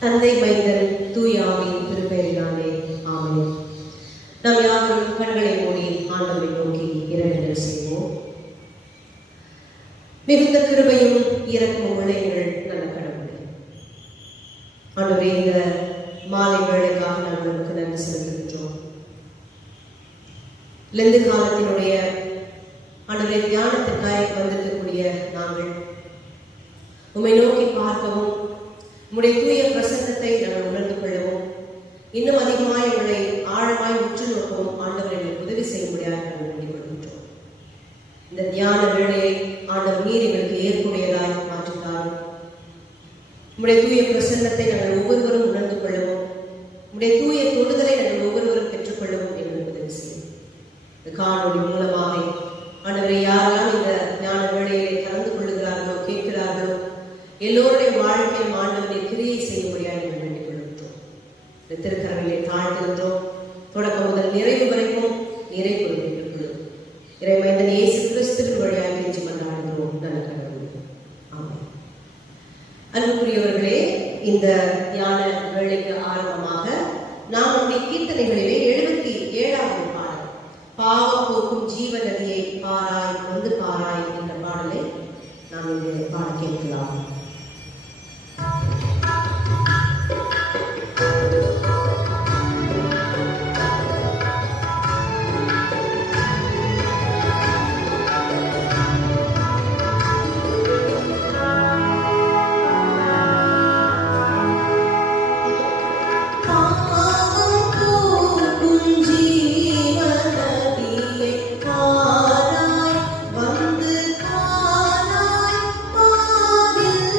தந்தை மைந்தன் தூயாவின் திருப்பெயரினாலே ஆமென். நாம் யாவரும் கண்களை மூடி ஆண்டவரை நோக்கி இறைவேண்டல் செய்வோம். மிகுந்த கிருபையும் இரக்கமும் உள்ள எங்கள் நல்ல கடவுளே, ஆண்டவரே, இந்த மாலை வேளைக்காக நாங்கள் உங்களுக்கு நன்றி செலுத்துகின்றோம். லெந்து காலத்தினுடைய ஆண்டவரை தியானத்திற்காய் வந்திருக்கக்கூடிய நாங்கள் உம்மை நோக்கி பார்க்கவும், உம்முடைய தூய பிரசன்னத்தை நாங்கள் உணர்ந்து கொள்ளவும், இன்னும் அதிகமாய் உங்களை ஆழமாய் உற்று நோக்கவும் ஆண்டவரை உதவி செய்ய முடியாது நாங்கள் வேண்டிக் கொள்கின்றோம். இந்த தியான வேளையை ஆண்டவர் நீர் எங்களுக்கு ஏற்புடையதாய் மாற்றினார். உம்முடைய தூய பிரசன்னத்தை நாங்கள் ஒவ்வொருவரும் உணர்ந்து கொள்ளவும், உம்முடைய தூய தொடுதலை நாங்கள் ஒவ்வொருவரும் பெற்றுக்கொள்ளவும் எங்களுக்கு உதவி செய்யும். இந்த காணொலி மூலமாக ஆண்டவரை யாரெல்லாம் இந்த ஞான வேளையை கலந்து கொள்ளுகிறார்களோ, கேட்கிறார்களோ, எல்லோருடைய வாழ்க்கையில் ஆண்டவரை கிரியை செய்ய முடியாது என்று வேண்டிக் கொள்கின்றோம். இந்த திருக்கரங்களை தாழ்த்துகின்றோம். தொடக்கம் முதல் நிறைவு வரைக்கும் நிறை பொறுப்பேற்றுக் இறைமைந்தன் இயேசு கிறிஸ்துவின் வழியாக கெஞ்சி கொண்டாடுகிறோம். நல்ல கடவுளே, ஆமென். அன்புக்குரியவர்களே, இந்த தியான வேளைக்கு ஆரம்பமாக நாம் நம்முடைய கீர்த்தனைகளிலே 77வது பாடல், பாவம் போக்கும் ஜீவ நதியை பாராய் வந்து பாராய் என்ற பாடலை நாம் இங்கு பாட கேட்கலாம். பாராய் வந்து பாராய் பாரில்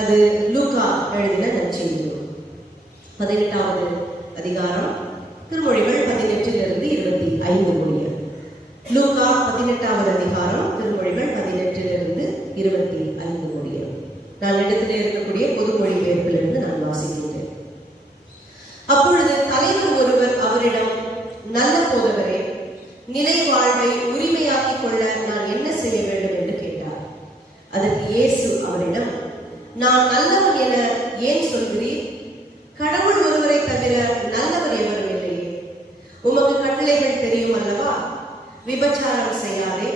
அது லூக்கா எழுதின நற்செய்தி நூல் 18வது அதிகாரம், திருமொழிகள் 18லிருந்து 25 முடிய. லூக்கா 18வது அதிகாரம், திருமொழிகள் 18லிருந்து 25 முடிய. நான் இடத்திலே இருக்கக்கூடிய பொதுமொழிபெயர்ப்பிலிருந்து நான் வாசிக்கின்றேன். அப்பொழுது தலைவர் ஒருவர் அவரிடம், நல்ல போதகரே, நிலை வாழ்வை உரிமையாக்கிக் கொள்ள நான் என்ன செய்ய வேண்டும் என்று கேட்டார். அதற்கு இயேசு அவரிடம், நான் நல்லவன் என ஏன் சொல்கிறீர்? கடவுள் ஒருவரை தவிர நல்லவர் எவரும் இல்லையே. உமக்கு கட்டளைகள் தெரியும் அல்லவா? விபச்சாரம் செய்யாதே,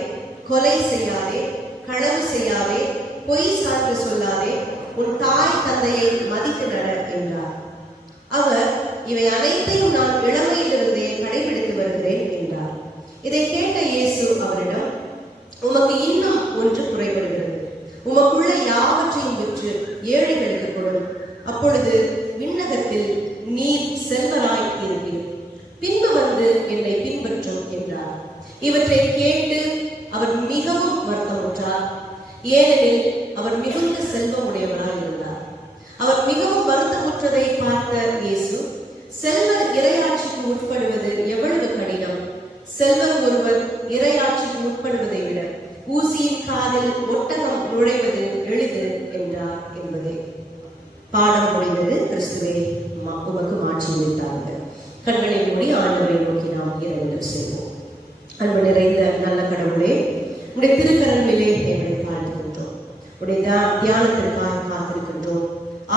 கொலை செய்யாதே, களவு செய்யாதே, பொய் சான்று சொல்லாதே, உன் தாய் தந்தையை மதித்து நட என்றார். அவர், இவை அனைத்தையும் நான் இளமையிலிருந்தே கடைபிடித்து வருகிறேன் என்றார். இதை கேட்ட இயேசு அவரிடம், உமக்கு இன்னும் ஒன்று குறைபடுகிறது. உமக்குள்ள யாவற்றையும் விற்று ஏழைகளுக்கு கொடு. அப்பொழுது விண்ணகத்தில் நீர் செல்வராய் இருப்பீர். பின்பு வந்து என்னை பின்பற்றும் என்றார். இவற்றை கேட்டு அவர் மிகவும் வருத்தமுற்றார். ஏனெனில் அவர் மிகுந்த செல்வம் உடையவராய் இருந்தார். அவர் மிகவும் வருத்தமுற்றதை பார்த்த இயேசு, செல்வர் இறையாட்சிக்கு உட்படுவது எவ்வளவு கடினம்! செல்வர் ஒருவர் இறையாட்சிக்கு உட்படுவதை விட ஊசியின் காதில் ஒட்டகம் நுழைவது எளிது என்றார் என்பதே. பாடம் முடிந்தது. கிறிஸ்துவே உமக்கு மாற்றி வைத்தார்கள். கண்களை மூடி ஆண்டவரை நோக்கி நாம் இறைவன் செய்வோம். அன்பு நிறைந்த நல்ல கடவுளே, உடைய திருக்கரங்களிலே எங்களை வாழ்த்துகின்றோம். உடைய தியானத்திற்காக காத்திருக்கின்றோம்.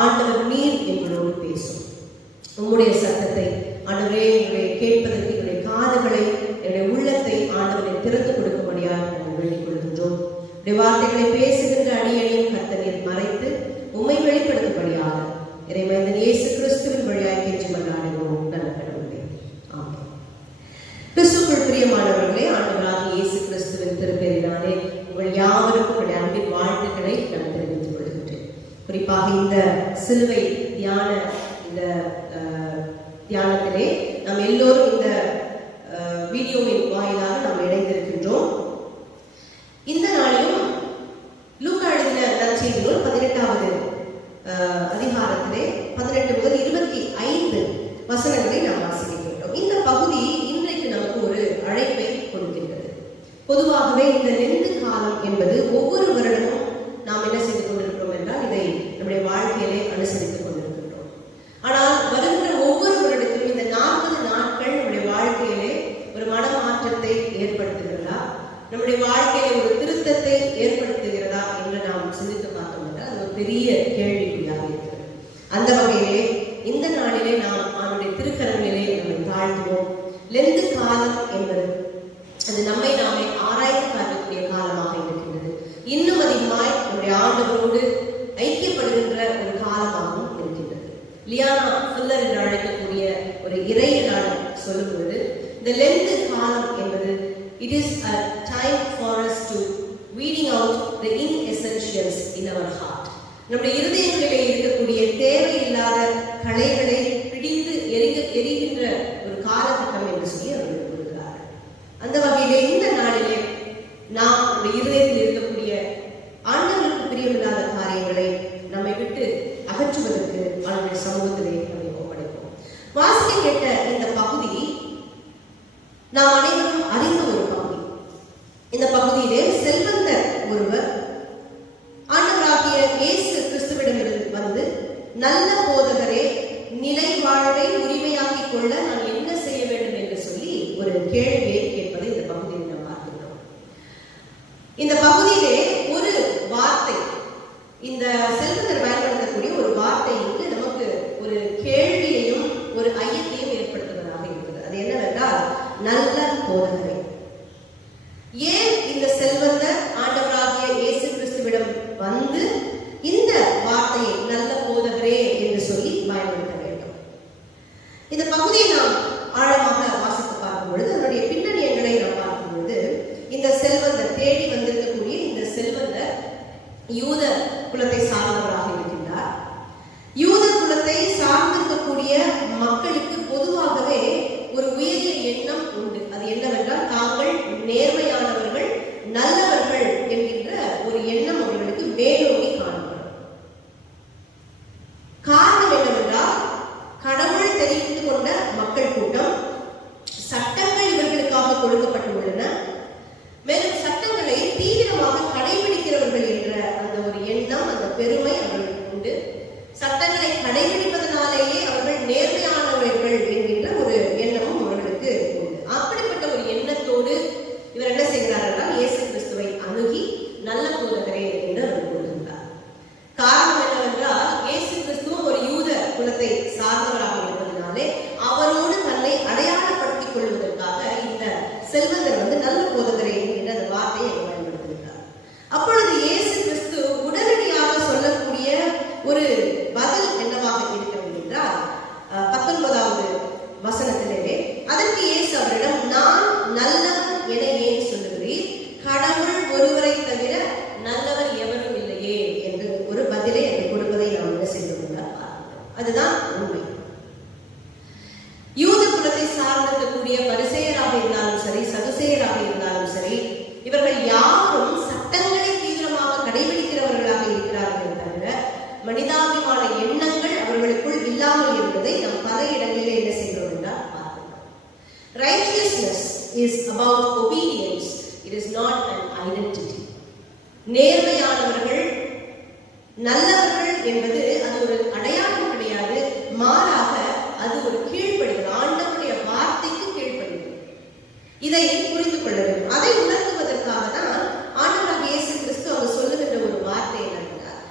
ஆண்டவர் நீர் எங்களோடு பேசும். உம்முடைய சத்தத்தை ஆண்டவரே எங்களை கேட்பதற்கு எங்களுடைய காதுகளை, என்னுடைய உள்ளத்தை ஆண்டவரை திறந்து கொடுக்கும்படியாக நாங்கள் வேண்டிக் கொள்கின்றோம். உடைய வார்த்தைகளை பேசுகின்ற அடியையும் கர்த்தர் மறைத்து உம்மை வெளிப்படுத்தும்படியாக இறைமைந்தன் இயேசு கிறிஸ்துவின் வழியாய் கேட்டு மன்றாடுகிறோம் நல்ல கடவுளே. ஆமென். கிறிஸ்துவுக்குள் பிரியமானவர்களே, ஆண்டவராகிய இயேசு கிறிஸ்துவின் திருப்பெயரினாலே உங்கள் யாவருக்கும் உடைய அன்பின் வாழ்த்துக்களை நான் தெரிவித்துக் கொள்கின்றேன். குறிப்பாக இந்த சிலுவை இந்த தியானத்திலே நாம் எல்லோரும் இந்த வீடியோவின் வாயிலாக நாம் இணைந்திருக்கின்றோம். இந்த நாளிலும் லூக்கா எழுதின நற்செய்தி நூல் 18வது அதிகாரத்திலே 18 முதல் 25 வசனங்களை நாம் வாசிக்கின்றோம். இந்த பகுதி இன்றைக்கு நமக்கு ஒரு அழைப்பை கொடுக்கின்றது. பொதுவாகவே இந்த லெந்து காலம் என்பது ஒவ்வொரு வருடமும் நாம் என்ன செய்து கொண்டிருக்கிறோம் என்றால், இதை நம்முடைய வாழ்க்கையிலே அனுசரித்துக் கொண்டிருக்கின்றோம். ஆனால் வருகின்ற ஒவ்வொரு வருடத்திலும் இந்த 40 நாட்கள் நம்முடைய வாழ்க்கையிலே ஒரு மனமாற்றத்தை ஏற்படுத்துகிறதா, நம்முடைய வாழ்க்கையில ஒரு திருத்தத்தை ஏற்படுத்துகிறதா என்று நாம் சிந்தித்து பார்த்தோம் என்றால் அது ஒரு பெரிய கேள்விக்குறியாக இருக்கிறது. அந்த வகையிலே இந்த நாளிலே நாம் அவனுடைய திருக்கரங்களிலே நம்மை தாழ்த்துவோம். லெந்து காலம் என்பது அது நம்மை நாமே ஆராய்ந்து பார்க்கக்கூடிய காலமாக இருக்கின்றது. இன்னும் அதிகமாய் நம்முடைய ஆண்டவரோடு ஐக்கியப்படுகின்ற ஒரு காலமாகவும் இருக்கின்றது. லியானா ஃபில்லர் என்று அழைக்கக்கூடிய ஒரு இறையியலாளர் சொல்லும் பொழுது, இந்த லெந்து காலம் என்பது it is a time for us to weeding out the inessentials in our heart. நம்முடைய இருதயங்களிலே இருக்கக்கூடிய தேவையில்லாத களைகளை பிடித்து எரிகின்ற ஒரு காலகட்டம் என்று சொல்லி அவர்கள் கூறுகிறார்கள். அந்த வகையிலே இந்த நாளிலே நாம் நம்முடைய இருதயத்தில் இருக்கக்கூடிய ஆண்டவருக்கு பிரியமில்லாத காரியங்களை நம்மை விட்டு அகற்றுவதற்கு அவருடைய சமூகத்திலே நம்மை ஒப்படைப்போம். வாசிக்க கேட்ட இந்த பகுதி நாம் அனைவரும் அறிந்த ஒரு பகுதி. இந்த பகுதியிலே செல்வந்தர் ஒருவர் ஆண்டவராகிய இயேசு கிறிஸ்துவிடமிருந்து வந்து, நல்ல போதகரே, நிலை வாழ்வை உரிமையாக்கிக் கொள்ள நான் என்ன செய்ய வேண்டும் என்று சொல்லி ஒரு கேள்வியை கேட்பதை இந்த பகுதியில் நாம் பார்க்கின்றோம். இந்த பகுதியிலே ஒரு வார்த்தை, இந்த செல்வந்தர் பயன்படுத்தக்கூடிய ஒரு வார்த்தை இங்கு நமக்கு ஒரு கேள்வியையும் ஒரு ஐயத்தையும் ஏற்படுத்துவதாக இருக்கிறது. அது என்னவென்றால், நல்ல போதகரே. ஏன் இந்த செல்வந்தர் ஆண்டவராகிய இயேசு கிறிஸ்துவிடம் வந்து இந்த வார்த்தையை நல்ல போதகரே என்று மனிதாபிமான எண்ணங்கள் அவர்களுக்குள் இல்லாமல் இருப்பதை நாம் பல இடங்களிலே என்ன செய்கிறோம் என்றால் பார்க்கிறோம். Righteousness is about obedience. It is not an identity. நேர்மையானவர்கள், நல்லவர்கள் என்பது அது ஒரு அடையாளம் கிடையாது. மாறாக அது ஒரு கீழ்ப்படிதல், ஆண்டவருடைய வார்த்தைக்கு கீழ்ப்படிதல். இதை புரிந்து கொள்ள வேண்டும். அதை உணர்த்துவதற்காக தான் ஆண்டவராகிய இயேசு கிறிஸ்து அவர் சொல்லுகின்ற ஒரு வார்த்தை என்னென்றால்,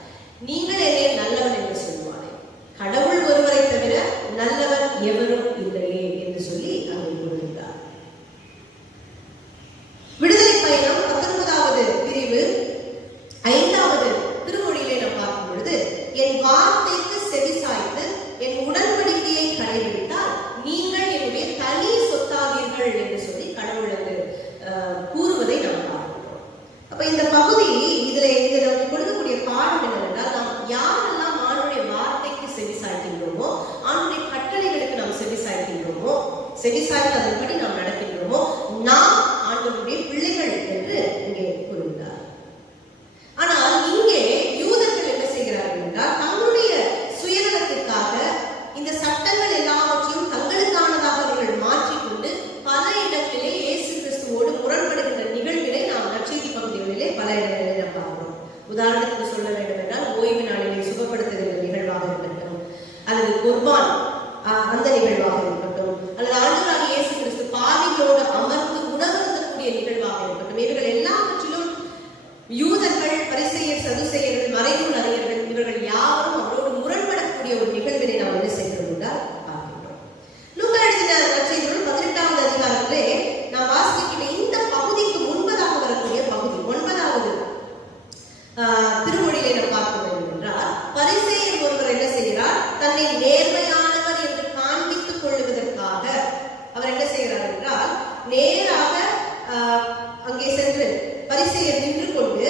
நீங்கள் என்னை நல்லவன் என்று சொல்லுவாரே, கடவுள் ஒருவரை தவிர நல்லவர் எவரும் இல்லையே என்று சொல்லி அங்கே கூறுகிறார். விடுதலை பயணம் 19வது பிரிவு 5வது திருமொழியிலே நாம் பார்க்கும் பொழுது, என் வார்த்தைக்கு செவிசாய்த்து என் உடன்படிக்கையை கடைபிடித்தால் நீங்கள் என்னுடைய தனி சொத்தாவீர்கள் என்று சொல்லி கடவுள் கூறுவதை நாம் பார்க்கிறோம். அப்ப இந்த பகுதி இதில் நமக்கு கொடுக்கக்கூடிய பாடம் என்னவென்றால், நாம் யாரெல்லாம் ஆண்டவருடைய வார்த்தைக்கு செவிசாய்க்கின்றோமோ, ஆண்டவருடைய கட்டளைகளுக்கு நாம் செவிசாய்க்கின்றோமோ, செவிசாய்த்து அதன்படி நாம் நடக்கின்றோமோ, நாம் ஆண்டவருடைய பிள்ளைகள் என்று இங்கே கூறுகிறார். ஆனால் இங்கே யூதர்கள் என்ன செய்கிறார்கள் என்றால், தங்களுடைய சுயநலத்திற்காக இந்த சட்டங்கள் எல்லாவற்றையும் தங்களுக்கானதாக அவர்கள் மாற்றிக்கொண்டு பல இடங்களிலே இயேசு கிறிஸ்துவோடு முரண்படுகின்ற நிகழ்வினை நாம் நற்செய்தி பகுதிகளிலே பல இடங்களிலே பார்க்கிறோம். உதாரணத்துக்கு சொல்ல வேண்டும் என்றால், ஓய்வு நாளிலே சுகப்படுத்துகிற நிகழ்வாக இருக்கட்டும், அல்லது குர்பான் அந்த நிகழ்வாக இருக்கட்டும், அல்லது ஆண்டவராகிய இயேசு கிறிஸ்து பாவிகளோடு அமர்ந்து உணவருந்தக்கூடிய நிகழ்வாக இருக்கட்டும், இவர்கள் எல்லாவற்றிலும் யூதர்கள், பரிசேயர், சதுசேயர்கள், மறைநூல் அறிஞர்கள் இவர்கள் யாரும் அவரோடு முரண்படக்கூடிய ஒரு நிகழ்வினை நாம் என்ன செய்கிறோம் என்றால் பார்க்கின்றோம். லூக்கா எழுதின நற்செய்திகள் 18வது அதிகாரத்திலே நாம் வாசிக்கின்ற இந்த பகுதிக்கு முன்பதாக வரக்கூடிய பகுதி 9வது திருமொழியிலே நாம் பார்க்க வேண்டும் என்றால், பரிசேயர் ஒருவர் என்ன செய்கிறார், தன்னை நேர்மையானவர் என்று காண்பித்துக் கொள்வதற்காக அவர் என்ன செய்கிறார் என்றால், நேராக அங்கே சென்று பரிசேயர் நின்று கொண்டு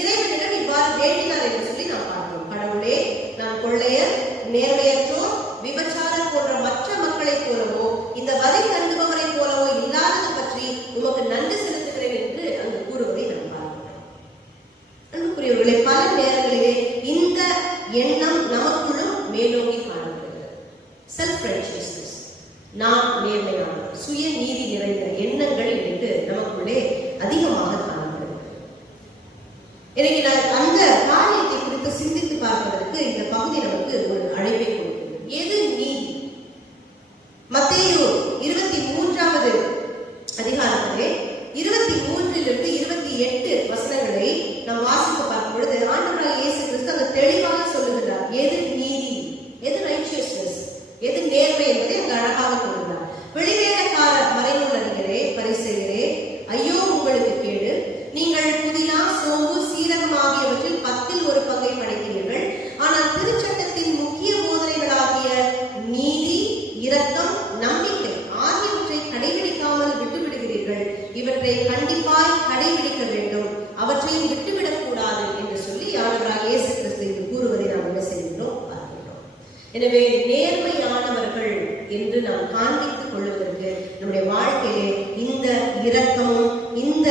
இறைவனிடம் இவ்வாறு வேண்டினார் என்று சொல்லி நாம் பார்க்கிறோம். கடவுளே, நான் கொள்ளையர், நேர்மையற்றோர், விபச்சாரர் போன்ற மற்ற மக்களைப் போலவோ இந்த வரி தண்டுபவரை போலவோ இல்லாதது பற்றி உமக்கு நன்றி செலுத்துகிறேன் என்று அங்கு கூறுவதை நாம் பார்க்கிறோம். அன்புக்குரியவர்களே, பல நேரங்களிலே இந்த எண்ணம் நமக்குள்ளும் மேலோங்கி காணப்படுகிறது. செல்ஃப் ரைச்சியஸ்னஸ், நான் நேர்மையானவர், சுய நீதி நிறைந்த எண்ணங்கள் என்று நமக்குள்ளே அதிகமாக காணப்படுகிறது. எனவே அந்த காரியத்தை குறித்து சிந்தித்து பார்ப்பதற்கு இந்த பகுதி நமக்கு ஒரு அழைப்பை கொடுக்கிறது. எது நீதி? மத்தேயு 23வது அதிகாரத்திலே 23லிருந்து 28 வசனங்களை நாம் வாசிக்க பார்க்கும் பொழுது, ஆண்டவராகிய இயேசு கிறிஸ்து அங்கு தெளிவாக சொல்லுகிறார், எது நீதி, எது ரைச்சியஸ்னஸ், எது நேர்மை என்பதை அங்கு அழகாக கூறுகிறார். வெளிவேடக்கார மறைநூல் அறிஞரே, பரிசேயரே, ஐயோ உங்களுக்கு கேடு, நீங்கள் புதினா, சோம்பு, சீரகம் ஆகியவற்றில் 10ல் ஒரு பங்கை படைக்கிறீர்கள், ஆனால் திருச்சட்டத்தின் முக்கிய போதனைகளாகிய நீதி, இரக்கம், நம்பிக்கை ஆகியவற்றை கடைபிடிக்காமல் விட்டுவிடுகிறீர்கள். இவற்றை கண்டிப்பாய் கடைபிடிக்க வேண்டும், அவற்றையும் விட்டுவிடக் கூடாது என்று சொல்லி ஆண்டவராகிய இயேசு கிறிஸ்து கூறுவதை நாம் என்ன செய்கிறோம் பார்க்கிறோம். எனவே நேர்மையானவர்கள் என்று நாம் காண்பித்துக் கொள்வதற்கு நம்முடைய வாழ்க்கையிலே இந்த இரக்கமும் இந்த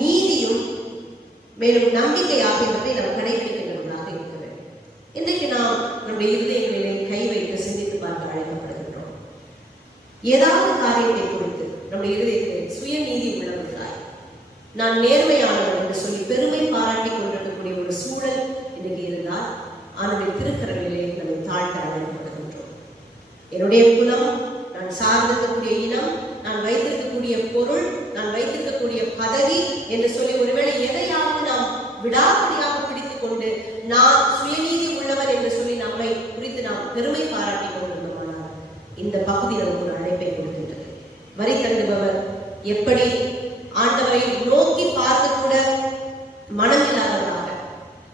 நீதியும் மேலும் நம்பிக்கை ஆகியவற்றை நாம் கடைபிடிக்கின்றவர்களாக இருக்க வேண்டும். இன்றைக்கு நாம் நம்முடைய இருதயங்களிலே கை வைத்து சிந்தித்து பார்க்க அழைக்கப்படுகின்றோம். ஏதாவது காரியத்தை குறித்து நம்முடைய இருதயத்தை சுயநீதி உள்ளவர்களாய், நான் நேர்மையானவர் என்று சொல்லி பெருமை பாராட்டி கொண்டிருக்கக்கூடிய ஒரு சூழல் இன்றைக்கு இருந்தால், ஆண்டவருடைய திருக்கரங்களிலே நம்மை தாழ்த்த அழைக்கப்படுகின்றோம். என்னுடைய குலம், நான் சார்ந்திருக்கக்கூடிய இனம், நான் வைத்திருக்கக்கூடிய பொருள், நான் வைத்திருக்கக்கூடிய பதவி என்று சொல்லி ஒருவேளை எதையாவது நாம் விடாப்பிடியாக பிடித்துக் கொண்டு நான் சுயநீதி உள்ளவர் என்று சொல்லி நம்மை குறித்து நாம் பெருமை பாராட்டி கொண்டிருந்தோம்னால், இந்த பகுதி நமக்கு ஒரு அழைப்பை கொடுக்கின்றது. வரி தண்டுபவர் எப்படி ஆண்டவரை நோக்கி பார்க்க கூட மனமில்லாதவராக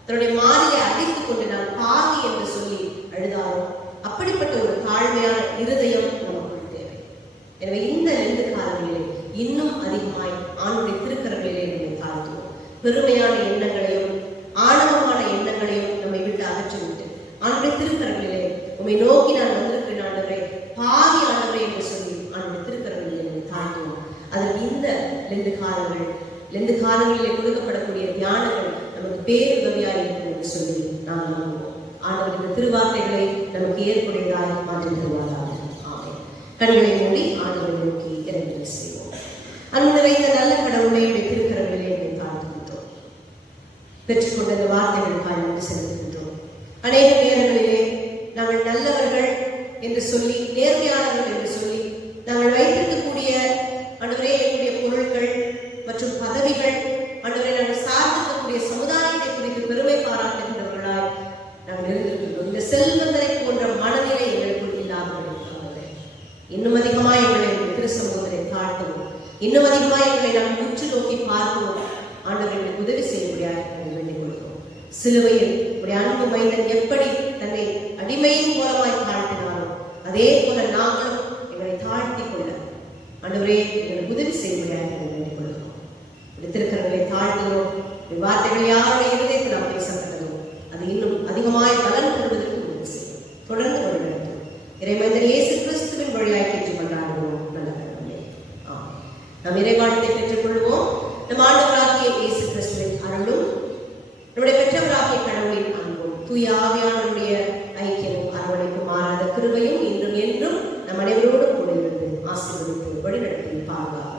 தன்னுடைய மாறியை அடித்துக் கொண்டு நான் பாவி என்று சொல்லி அழுதாரோ, அப்படிப்பட்ட ஒரு தாழ்மையான இருதயம் நமக்கு தேவை. எனவே இந்த 2 காலங்களிலே இன்னும் அதிகமாய் ஆண்டவருடைய திருக்கரங்களிலே நம்மை தாழ்த்துவோம். பெருமையான எண்ணங்களையும் ஆணவமான எண்ணங்களையும் நம்மை விட்டு அகற்றிவிட்டு ஆண்டவருடைய திருக்கரங்களிலே உம்மை நோக்கி நான் வந்திருக்கிறேன் ஆண்டவரே, பாவி ஆண்டவரே என்று சொல்லி ஆண்டவருடைய திருக்கரங்களிலே நம்மை தாழ்த்துவோம். அதற்கு இந்த 2 காலங்களிலே கொடுக்கப்படக்கூடிய தியானங்கள் நமக்கு பேருதவியாக இருக்கும் என்று சொல்லி நாம் நம்புவோம். ஆண்டவர் திருவார்த்தைகளை நமக்கு ஏற்புடையதாய் மாற்றி தருவாராக. ஆமென். கண்களை மூடி ஆண்டவரை நோக்கி இறைவனை செய்வோம். அன்பு நிறைந்த நல்ல கடவுளை திருக்கரங்களிலே என்னை தாழ்த்துகின்றோம். பெற்றுக்கொண்ட இந்த வார்த்தைகளுக்காக நன்றி செலுத்துகின்றோம். அநேக நேரங்களிலே நாங்கள் நல்லவர்கள் என்று சொல்லி, நேர்மையானவர்கள் என்று சொல்லி, நாங்கள் வைத்திருக்கக்கூடிய ஆண்டவரே எங்களுடைய பொருட்கள் மற்றும் பதவிகள், ஆண்டவரே நாங்கள் சார்ந்திருக்கக்கூடிய சமுதாயத்தை குறித்து பெருமை பாராட்டுகின்றவர்களாய் நாங்கள் இருந்திருக்கின்றோம். இந்த செல்வந்தரை போன்ற மனநிலை எங்களுக்குள் இல்லாமல் இருக்கிறது. இன்னும் அதிகமாக எங்களை திரு சமூகத்தை தாழ்த்தவும், இன்னும் அதிகமாக எங்களை நாங்கள் உற்று நோக்கி பார்க்கவும் ஆண்டவர் எங்களுக்கு உதவி செய்யும்படியாக நாங்கள் வேண்டிக் கொள்கிறோம். சிலுவையில் உடைய அன்பு மைந்தன் எப்படி தன்னை அடிமையின் மூலமாய் தாழ்த்தினாரோ அதே போல நாங்களும் எங்களை தாழ்த்திக் கொள்ள ஆண்டவரே எங்களுக்கு உதவி செய்யும்படியாக நாங்கள் வேண்டிக் கொள்கிறோம். திருக்கரங்களை தாழ்த்துகிறோம். வார்த்தைகள் யாருடைய இருதயத்தில் நாம் பேசப்பட்டதோ அது இன்னும் அதிகமாய் பலன் பெறுவதற்கு உதவி செய்யும். தொடர்ந்து கொண்டு நடத்தும் இறைமைந்தன் இயேசு கிறிஸ்துவின் வழியாய் கேட்டு கொண்டாடுவோம். நல்ல கடவுளே, ஆமென். நாம் இறைவாழ்த்தை பெற்றுக் கொள்வோம். நம் ஆண்டவராகிய இயேசு கிறிஸ்துவின் அருளும் நம்முடைய பெற்றவராகிய கடவுளின் அன்பும் தூய ஆவியானவருடைய ஐக்கியமும் அரவணைப்பும் மாறாத கிருபையும் இன்றும் என்றும் நம் அனைவரோடும் கூட இருந்து ஆசீர்வதித்து வழிநடத்தி பாதுகாப்பு